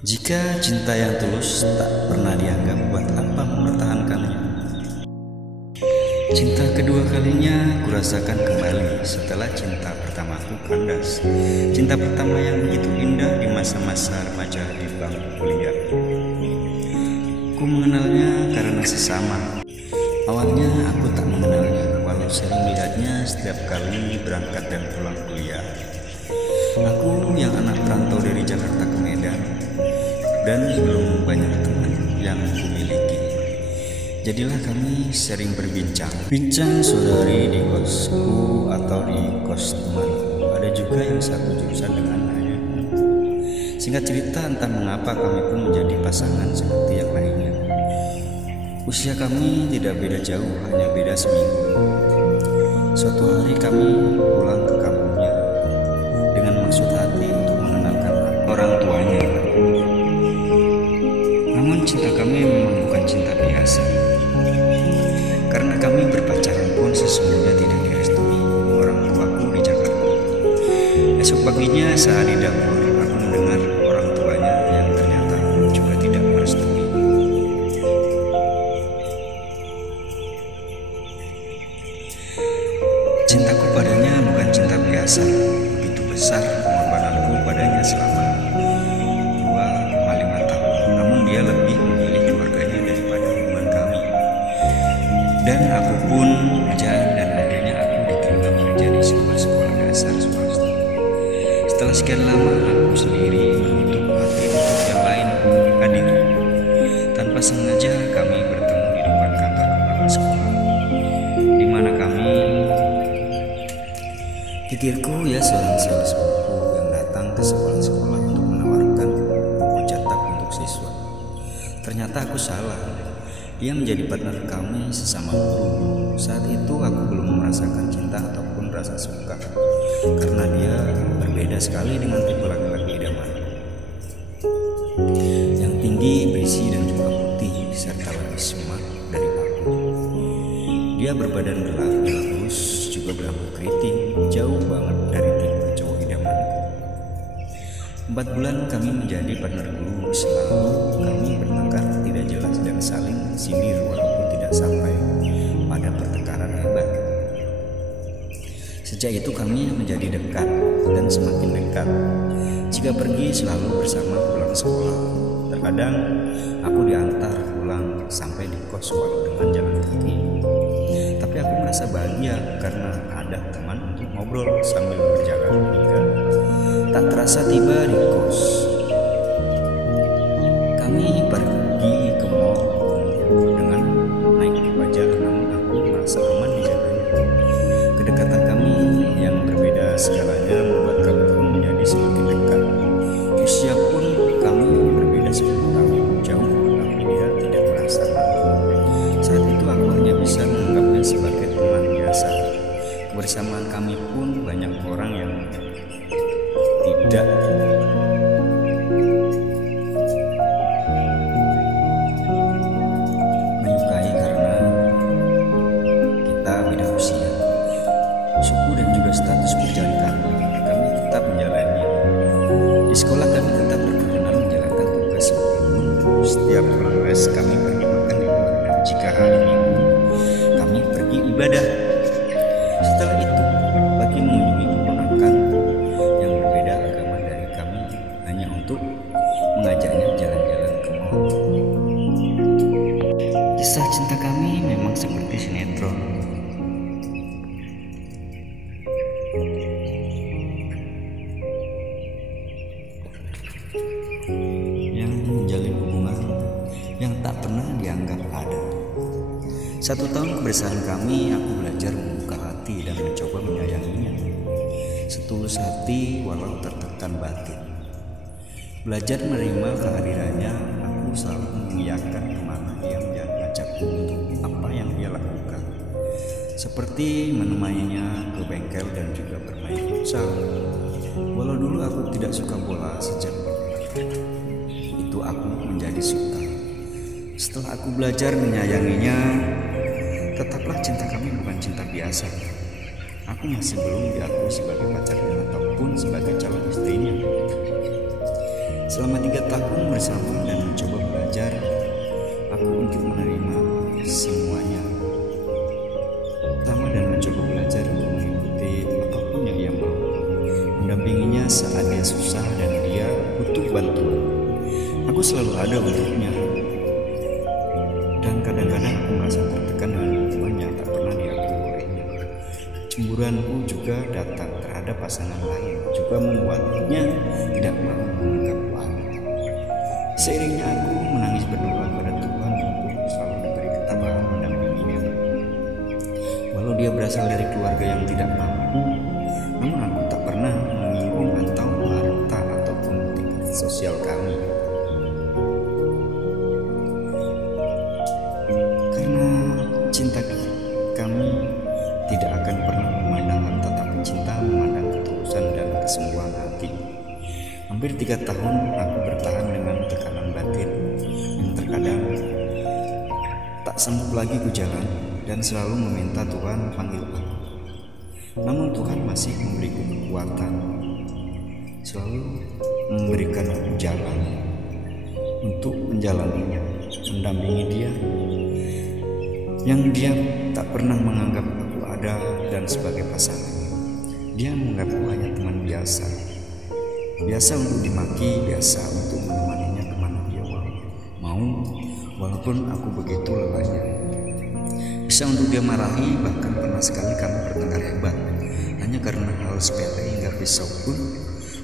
Jika cinta yang tulus tak pernah dianggap, buat apa mempertahankannya? Cinta kedua kalinya kurasakan kembali setelah cinta pertamaku kandas. Cinta pertama yang begitu indah di masa-masa remaja di bangku kuliah. Ku mengenalnya karena sesama. Awalnya aku tak mengenalnya, walau sering melihatnya setiap kali berangkat dan pulang kuliah. Aku yang anak perantau dari Jakarta ke Medan, dan belum banyak teman yang kumiliki. Jadilah kami sering bincang sore hari di kosku atau di kos temanku. Ada juga yang satu jurusan dengannya. Singkat cerita, entah mengapa kami pun menjadi pasangan seperti yang lainnya. Usia kami tidak beda jauh, hanya beda seminggu. Suatu hari kami pulang ke kampungnya dengan maksud hati untuk mengenalkan orang tuanya. Namun cinta kami memang bukan cinta biasa, karena kami berpacaran pun sesungguhnya tidak direstui orang tuaku di Jakarta. Esok paginya saat di dapur, aku mendengar orang tuanya yang ternyata juga tidak merestui. Cintaku padanya bukan cinta biasa, begitu besar pengorbananku padanya selama 2,5 tahun. Namun dia lebih memilih keluarganya daripada hubungan kami. Dan aku pun kerja, dan akhirnya aku diterima bekerja di sebuah sekolah dasar swasta. Setelah sekian lama, aku sendiri menutup hati untuk yang lain hadir. Tanpa sengaja kami bertemu di depan kantor kepala sekolah, di mana kami pikirku ia seorang sales buku yang datang ke sekolah-sekolah untuk menawarkan buku cetak untuk siswa. Ternyata aku salah. Ia menjadi partner kami sesama guru. Saat itu aku belum merasakan cinta ataupun rasa suka, karena dia berbeda sekali dengan tipe laki-laki idaman. Yang tinggi, berisi, dan juga putih, serta lebih smart dari aku. Dia berbadan gelap, bagus, juga berambut keriting, jauh banget dari tipe cowok idamanku. 4 bulan kami menjadi partner guru. Selalu kami bertengkar tidak jelas dan saling sindir walaupun tidak sampai pada pertengkaran hebat. Sejak itu kami menjadi dekat dan semakin dekat. Jika pergi selalu bersama pulang sekolah. Terkadang aku diantar pulang sampai di kos walau dengan jalan kaki. Tapi aku merasa bahagia karena ada teman untuk ngobrol sambil berjalan hingga tak terasa tiba di kos. Kami pergi ke mall dengan naik bajaj, namun aku merasa aman di jalannya. Kedekatan kami yang berbeda segalanya membuat kami pun menjadi semakin dekat. Usia pun kami berbeda 10 tahun, jauh, tapi dia tidak merasa malu. Saat itu aku hanya bisa menganggapnya sebagai teman biasa. Kebersamaan kami pun banyak orang yang tidak menyukai karena kita beda usia, suku, dan juga status pekerjaan kami. Kami tetap menjalani. Di sekolah kami tetap berkenan menjalankan tugas sebagai guru. Setiap pulang les kami pergi makan di luar, dan jika hari Minggu kami pergi ibadah. Setelah itu, bagi mengunjungi keponakan yang berbeda agama dari kami hanya untuk mengajaknya jalan-jalan ke mall. Kisah cinta kami memang seperti sinetron. Yang menjalin hubungan yang tak pernah dianggap ada. 1 tahun kebersamaan kami, aku belajar membuka hati dan mencoba menyayanginya setulus hati walau tertekan batin. Belajar menerima kehadirannya, aku selalu mengiyakan kemana dia mengajakku untuk apa yang dia lakukan, seperti menemaninya ke bengkel dan juga bermain futsal. Walau dulu aku tidak suka bola, sejak itu aku menjadi suka. Setelah aku belajar menyayanginya, tetaplah cinta kami bukan cinta biasa. Aku masih belum diakui sebagai pacarnya ataupun sebagai calon istrinya. Selama 3 tahun bersama dan mencoba belajar aku untuk menerima semuanya. Pertama dan mencoba belajar untuk mengikuti apapun yang ia mau, mendampinginya saat dia susah dan dia butuh bantuan. Aku selalu ada untuknya. Dan kadang-kadang aku merasa tertekan dengan hubungan yang tak pernah diakui olehnya. Cemburuanku juga datang terhadap pasangan lain, juga membuatnya tidak mau menganggapku aneh. Seiringnya aku menangis berdoa pada Tuhan untuk selalu diberi ketabahan mendampinginya. Walau dia berasal dari keluarga yang tidak mampu, namun aku tak pernah menyinggung atau harta ataupun tingkat sosial kami. Karena cinta kami tidak akan pernah memandang harta, tapi cinta memandang ketulusan dan kesungguhan hati. Hampir 3 tahun aku bertahan dengan tekanan batin yang terkadang tak sanggup lagi ku jalan dan selalu meminta Tuhan panggil aku. Namun Tuhan masih memberiku kekuatan, selalu memberikan aku jalan untuk menjalaninya, mendampingi dia yang dia tak pernah menganggap aku ada dan sebagai pasangan. Dia menganggapku hanya teman biasa, biasa untuk dimaki, biasa untuk menemaninya kemana dia mau, walaupun aku begitu lelahnya. Bisa untuk dia marahi, bahkan pernah sekali kami bertengkar hebat hanya karena hal sepele hingga pisau pun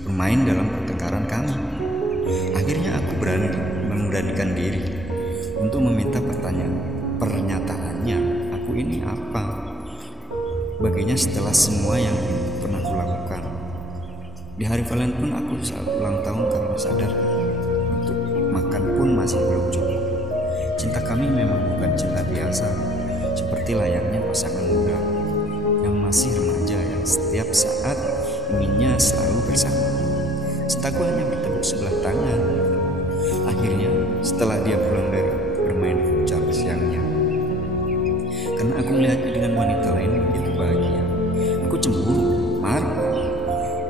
bermain dalam pertengkaran kami. Akhirnya aku memberanikan diri untuk meminta pernyataannya. Aku ini apa baginya setelah semua yang pernah kulakukan. Di hari Valentine pun aku saat ulang tahun karena sadar untuk makan pun masih belum cukup. Cinta kami memang bukan cinta biasa, seperti layaknya pasangan muda yang masih remaja yang setiap saat inginnya selalu bersama. Cintaku hanya bertepuk sebelah tangan. Akhirnya setelah dia pulang dari bermain futsal siangnya, karena aku melihatnya dengan wanita lain begitu bahagia, aku cemburu, marah,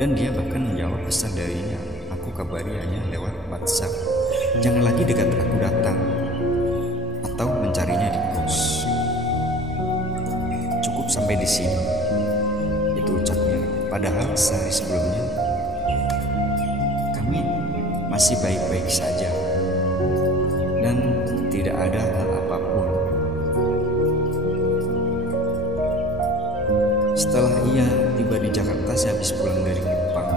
dan dia bahkan menjawab pesan darinya. Aku kabari hanya lewat WhatsApp, jangan lagi dekat aku datang atau mencarinya di kos. Cukup sampai di sini, itu ucapnya. Padahal sehari sebelumnya kami masih baik-baik saja dan tidak ada hal apapun. Setelah ia tiba di Jakarta sehabis pulang dari Kupang,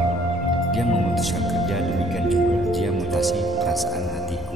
dia memutuskan kerja, demikian juga dia mutasi perasaan hatiku.